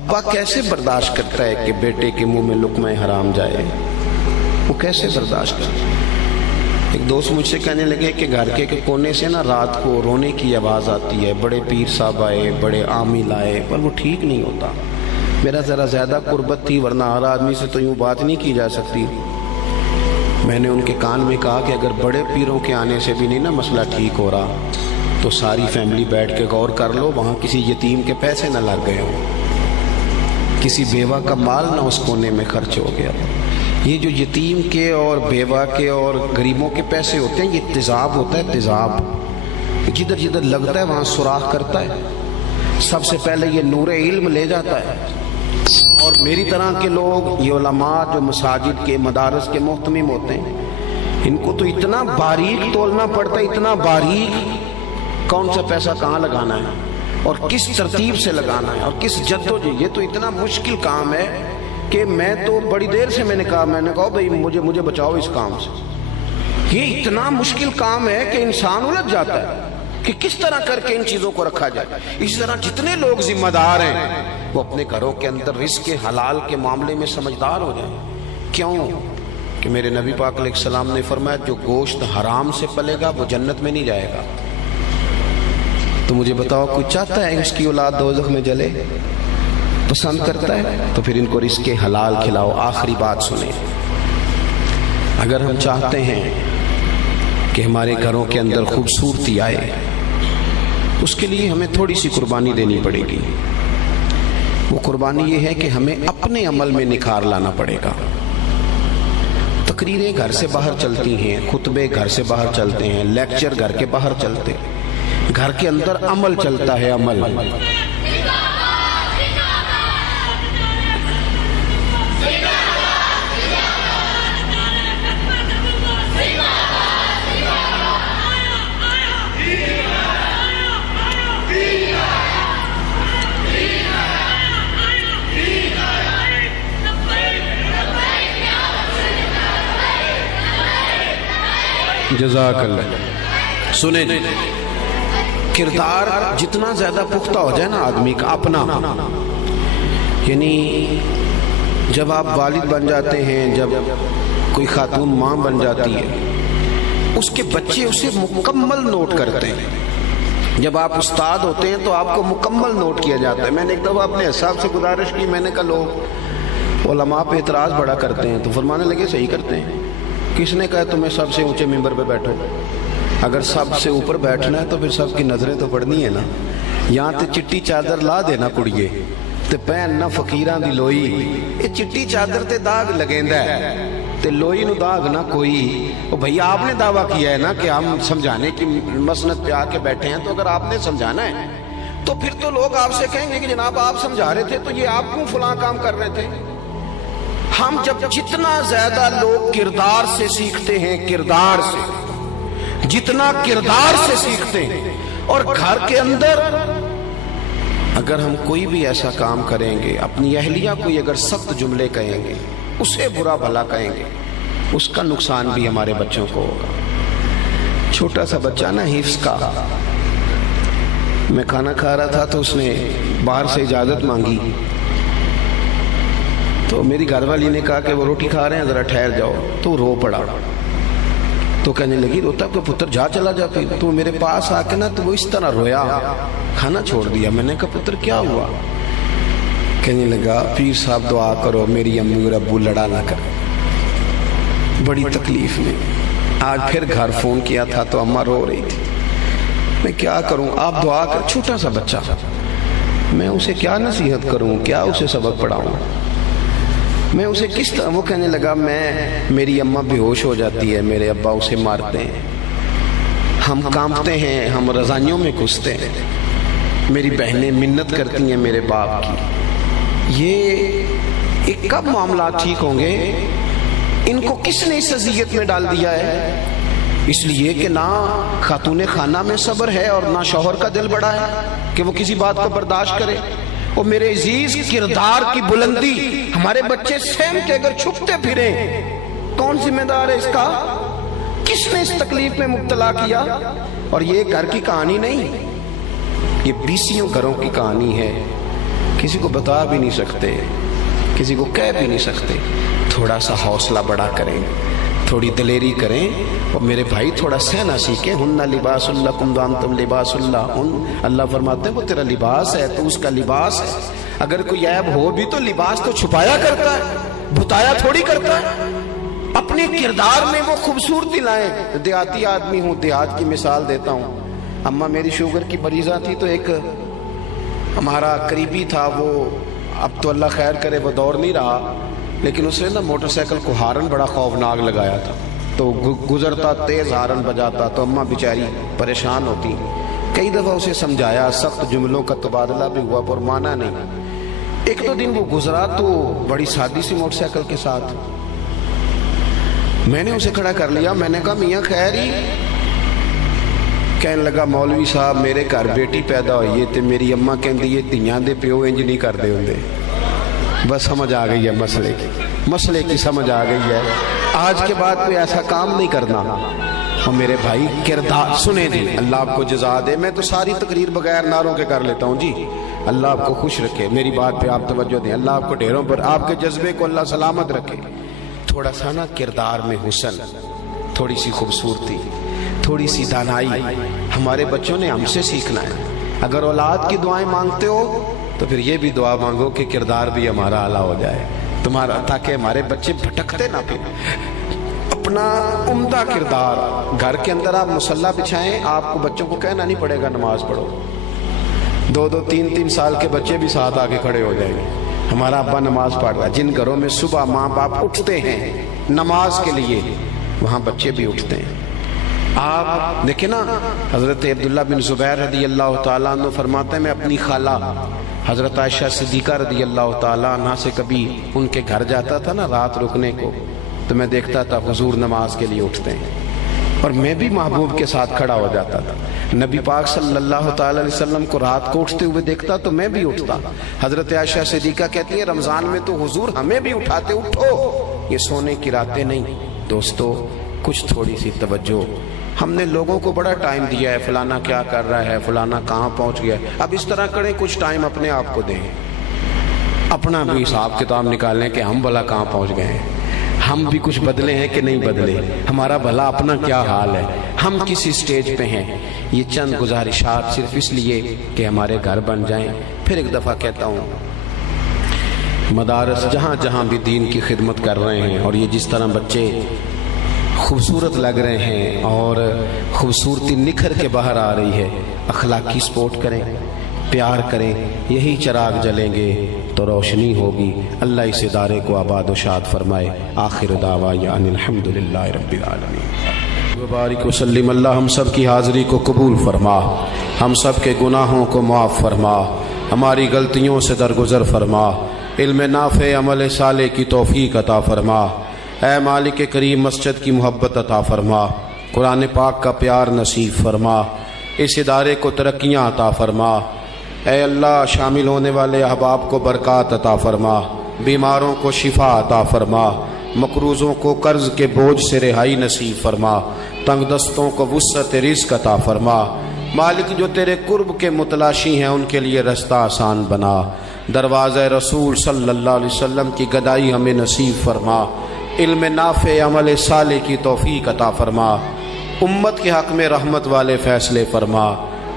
ابا کیسے برداشت کرتا ہے کہ بیٹے کے منہ میں لقمہ حرام جائے؟ وہ کیسے برداشت کرتا ہے؟ ایک دوست مجھ سے کہنے لگے کہ گھر کے کونے سے نا رات کو رونے کی آواز آتی ہے، بڑے پیر صاحب آئے، بڑے عامل آئے، پر وہ ٹھیک نہیں ہوتا۔ میرا ذرا زیادہ قربت تھی، ورنہ ہر آدمی سے تو یوں بات نہیں کی جا سکتی۔ میں نے ان کے کان میں کہا کہ اگر بڑے پیروں کے آنے سے بھی نہیں نا مسئلہ ٹھیک ہو رہا تو ساری فیملی بیٹھ کے غور کر لو، وہاں کسی یتیم کے پیسے نہ لگ گئے ہوں، کسی بیوہ کا مال نہ اس کونے میں خرچ ہو گیا۔ یہ جو یتیم کے اور بیوہ کے اور غریبوں کے پیسے ہوتے ہیں، یہ تیزاب ہوتا ہے، تیزاب جدھر جدھر لگتا ہے وہاں سوراخ کرتا ہے۔ سب سے پہلے یہ نور علم لے جاتا ہے، اور میری طرح کے لوگ، یہ علماء جو مساجد کے مدارس کے محتمم ہوتے ہیں، ان کو تو اتنا باریک تولنا پڑتا ہے، اتنا باریک، کون سا پیسہ کہاں لگانا ہے اور کس ترتیب سے لگانا ہے اور کس جدوجہد۔ یہ تو اتنا مشکل کام ہے کہ میں تو بڑی دیر سے میں نے کہا بھائی مجھے بچاؤ اس کام سے۔ یہ اتنا مشکل کام ہے کہ انسان الجھ جاتا ہے کہ کس طرح کر کے ان چیزوں کو رکھا جائے۔ اسی طرح جتنے لوگ ذمہ دار ہیں وہ اپنے گھروں کے اندر رزق حلال کے معاملے میں سمجھدار ہو جائیں۔ کیوں کہ میرے نبی پاک علیہ السلام نے فرمایا جو گوشت حرام سے پلے گا وہ جنت میں نہیں جائے گا۔ تو مجھے بتاؤ، کوئی چاہتا ہے اس کی اولاد دوزخ میں جلے؟ پسند کرتا ہے؟ تو پھر ان کو رزق حلال کھلاؤ۔ آخری بات سنیں، اگر ہم چاہتے ہیں کہ ہمارے گھروں کے اندر خوبصورتی آئے، اس کے لیے ہمیں تھوڑی سی قربانی دینی پڑے گی۔ وہ قربانی یہ ہے کہ ہمیں اپنے عمل میں نکھار لانا پڑے گا۔ تقریریں گھر سے باہر چلتی ہیں، خطبے گھر سے باہر چلتے ہیں، لیکچر گھر کے باہر چلتے ہیں، گھر کے اندر عمل چلتا ہے، عمل۔ جزاک اللہ۔ سنیں، کردار جتنا زیادہ پختہ ہو جائے نا آدمی کا اپنا، یعنی جب آپ والد بن جاتے ہیں، جب کوئی خاتون ماں بن جاتی ہے، اس کے بچے اسے مکمل نوٹ کرتے ہیں۔ جب آپ استاد ہوتے ہیں تو آپ کو مکمل نوٹ کیا جاتا ہے۔ میں نے ایک دفعہ اپنے حساب سے گزارش کی، میں نے کہا لوگ علماء پہ اعتراض بڑا کرتے ہیں، تو فرمانے لگے صحیح کرتے ہیں۔ کس نے کہا تمہیں سب سے اونچے ممبر پہ بیٹھو؟ اگر سب سے اوپر بیٹھنا ہے تو پھر سب کی نظریں تو پڑنی ہے نا۔ یہاں تے چٹی چادر لا دینا کڑیے تے پہننا فقیران دی لوئی، یہ چٹی چادر تے داغ لگیندا ہے تے لوئی نو داغ نہ کوئی۔ او بھئی آپ نے دعویٰ کیا ہے نا کہ ہم سمجھانے کی مسند پہ آ کے بیٹھے ہیں، تو اگر آپ نے سمجھانا ہے تو پھر تو لوگ آپ سے کہیں گے کہ جناب آپ سمجھا رہے تھے تو یہ آپ کیوں فلاں کام کر رہے تھے؟ ہم جتنا زیادہ لوگ کردار سے سیکھتے ہیں، کردار سے جتنا کردار سے سیکھتے ہیں، اور گھر کے اندر اگر ہم کوئی بھی ایسا کام کریں گے، اپنی اہلیہ کو اگر سخت جملے کہیں گے، اسے برا بھلا کہیں گے، اس کا نقصان بھی ہمارے بچوں کو ہوگا۔ چھوٹا سا بچہ نا حفظ کا، میں کھانا کھا رہا تھا تو اس نے باہر سے اجازت مانگی، تو میری گھر والی نے کہا کہ وہ روٹی کھا رہے ہیں ذرا ٹھہر جاؤ، تو رو پڑا۔ تو کہنے لگی روتا کہ پتر جا چلا جا پھر۔ تو میرے پاس آ کے نا تو وہ اس طرح رویا، کھانا چھوڑ دیا۔ میں نے کہا پتر کیا ہوا؟ کہنے لگا پیر صاحب دعا کرو میری امی اور ابو لڑا نہ کرے، بڑی تکلیف میں۔ آج پھر گھر فون کیا تھا تو اماں رو رہی تھی، میں کیا کروں، آپ دعا کر۔ چھوٹا سا بچہ، میں اسے کیا نصیحت کروں، کیا اسے سبق پڑھاؤں، میں اسے کس طرح؟ وہ کہنے لگا میری اماں بے ہوش ہو جاتی ہے، میرے ابا اسے مارتے ہیں، ہم کانپتے ہیں، ہم رضائیوں میں گھستے ہیں، میری بہنیں منت کرتی ہیں میرے باپ کی۔ یہ کب معاملات ٹھیک ہوں گے؟ ان کو کس نے اس اذیت میں ڈال دیا ہے؟ اس لیے کہ نہ خاتون خانہ میں صبر ہے اور نہ شوہر کا دل بڑا ہے کہ وہ کسی بات کو برداشت کرے۔ اور میرے عزیز، کردار کی بلندی ہمارے بچے سہم کے اگر چھپتے پھریں، کون ذمہ دار ہے اس کا؟ کس نے اس تکلیف میں مبتلا کیا؟ اور یہ گھر کی کہانی نہیں، یہ 20 گھروں کی کہانی ہے کسی کو بتا بھی نہیں سکتے، کسی کو کہہ بھی نہیں سکتے۔ تھوڑا سا حوصلہ بڑا کریں، تھوڑی دلیری کریں، اور میرے بھائی تھوڑا سہنا سیکھیں۔ ہن لباس لکم وانتم لباس لہن، اللہ فرماتے ہیں وہ تیرا لباس ہے، تو اس کا لباس ہے۔ اگر کوئی عیب ہو بھی تو لباس تو چھپایا کرتا ہے، بتایا تھوڑی کرتا ہے۔ اپنے کردار میں وہ خوبصورتی لائیں۔ دیہاتی آدمی ہوں، دیہات کی مثال دیتا ہوں۔ اماں میری شوگر کی مریضہ تھی، تو ایک ہمارا قریبی تھا، وہ اب تو اللہ خیر کرے وہ دور نہیں رہا، لیکن اس نے نا موٹر سائیکل کو ہارن بڑا خوفناک لگایا تھا، تو گزرتا تیز ہارن بجاتا، تو اماں بیچاری پریشان ہوتی۔ کئی دفعہ اسے سمجھایا، سخت جملوں کا تبادلہ بھی ہوا، پر مانا نہیں۔ ایک دو دن وہ گزرا تو بڑی سادی سی موٹر سائیکل کے ساتھ میں نے اسے کھڑا کر لیا۔ میں نے کہا میاں خیر ہی؟ کہنے لگا مولوی صاحب میرے گھر بیٹی پیدا ہوئی ہے تے میری اماں کہندی ہے دھیاں دے پیو انج نہیں کردے ہوندے۔ بس سمجھ آ گئی ہے مسئلے کی سمجھ آ گئی ہے۔ آج کے بعد کوئی ایسا کام نہیں کرنا۔ اور میرے بھائی کردار سنیں جی، اللہ آپ کو جزا دے۔ میں تو ساری تقریر بغیر نعروں کے کر لیتا ہوں جی، اللہ آپ کو خوش رکھے، میری بات پہ آپ توجہ دیں، اللہ آپ کو ڈھیروں پر آپ کے جذبے کو اللہ سلامت رکھے۔ تھوڑا سا نا کردار میں حسن، تھوڑی سی خوبصورتی، تھوڑی سی دانائی ہمارے بچوں نے ہم سے سیکھنا ہے۔ اگر اولاد کی دعائیں مانگتے ہو تو پھر یہ بھی دعا مانگو کہ کردار بھی ہمارا اعلیٰ ہو جائے تمہارا، تاکہ ہمارے بچے بھٹکتے نہ پھر۔ اپنا عمدہ کردار، گھر کے اندر آپ مصلی بچھائیں، آپ کو بچوں کو کہنا نہیں پڑے گا نماز پڑھو، 2-2 3-3 سال کے بچے بھی ساتھ آگے کھڑے ہو جائیں گے، ہمارا ابا نماز پڑھ رہا ہے۔ جن گھروں میں صبح ماں باپ اٹھتے ہیں نماز کے لیے، وہاں بچے بھی اٹھتے ہیں۔ آپ دیکھیں نا، حضرت عبداللہ بن زبیر رضی اللہ تعالیٰ عنہ فرماتے ہیں میں اپنی خالہ حضرت عائشہ صدیقہ رضی اللہ تعالیٰ عنہ سے کبھی ان کے گھر جاتا تھا نا رات رکنے کو، تو میں دیکھتا تھا حضور نماز کے لیے اٹھتے ہیں، اور میں بھی محبوب کے ساتھ کھڑا ہو جاتا تھا۔ نبی پاک صلی اللہ تعالیٰ علیہ وسلم کو رات کو اٹھتے ہوئے دیکھتا تو میں بھی اٹھتا۔ حضرت عائشہ صدیقہ کہتی ہیں رمضان میں تو حضور ہمیں بھی اٹھاتے، اٹھو، یہ سونے کی راتیں نہیں۔ دوستو کچھ تھوڑی سی توجہ، ہم نے لوگوں کو بڑا ٹائم دیا ہے، فلانا کیا کر رہا ہے، فلانا کہاں پہنچ گیا ہے۔ اب اس طرح کریں کچھ ٹائم اپنے آپ کو دیں، اپنا بھی حساب کتاب نکالیں کہ ہم بھلا کہاں پہنچ گئے ہیں، ہم بھی کچھ بدلے ہیں کہ نہیں بدلے، ہمارا بھلا اپنا کیا حال ہے، ہم کس اسٹیج پہ ہیں۔ یہ چند گزارشات صرف اس لیے کہ ہمارے گھر بن جائیں۔ پھر ایک دفعہ کہتا ہوں، مدارس جہاں جہاں بھی دین کی خدمت کر رہے ہیں، اور یہ جس طرح بچے خوبصورت لگ رہے ہیں اور خوبصورتی نکھر کے باہر آ رہی ہے، اخلاقی سپورٹ کریں، پیار کریں، یہی چراغ جلیں گے تو روشنی ہوگی۔ اللہ اس ادارے کو آباد و شاد فرمائے۔ آخر دعوانا ان الحمدللہ رب العالمین۔ وبارک وسلم۔ اللہ ہم سب کی حاضری کو قبول فرما، ہم سب کے گناہوں کو معاف فرما، ہماری غلطیوں سے درگزر فرما، علم نافع عمل صالح کی توفیق عطا فرما۔ اے مالک کریم مسجد کی محبت عطا فرما، قرآن پاک کا پیار نصیب فرما، اس ادارے کو ترقیاں عطا فرما۔ اے اللہ شامل ہونے والے احباب کو برکات عطا فرما، بیماروں کو شفا عطا فرما، مقروضوں کو قرض کے بوجھ سے رہائی نصیب فرما، تنگ دستوں کو وسعت رزق عطا فرما۔ مالک جو تیرے قرب کے متلاشی ہیں ان کے لیے رستہ آسان بنا، دروازہ رسول صلی اللہ علیہ وسلم کی گدائی ہمیں نصیب فرما، علم نافع عمل صالح کی توفیق عطا فرما، امت کے حق میں رحمت والے فیصلے فرما،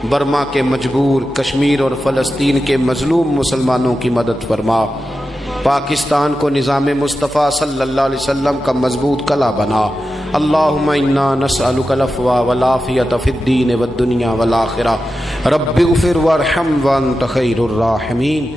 برما کے مجبور، کشمیر اور فلسطین کے مظلوم مسلمانوں کی مدد فرما، پاکستان کو نظام مصطفیٰ صلی اللہ علیہ وسلم کا مضبوط قلعہ بنا۔ اللہم انا نسألک العفو والعافیۃ فی الدین والدنیا والآخرہ، رب اغفر وارحم وانت خیر الراحمین۔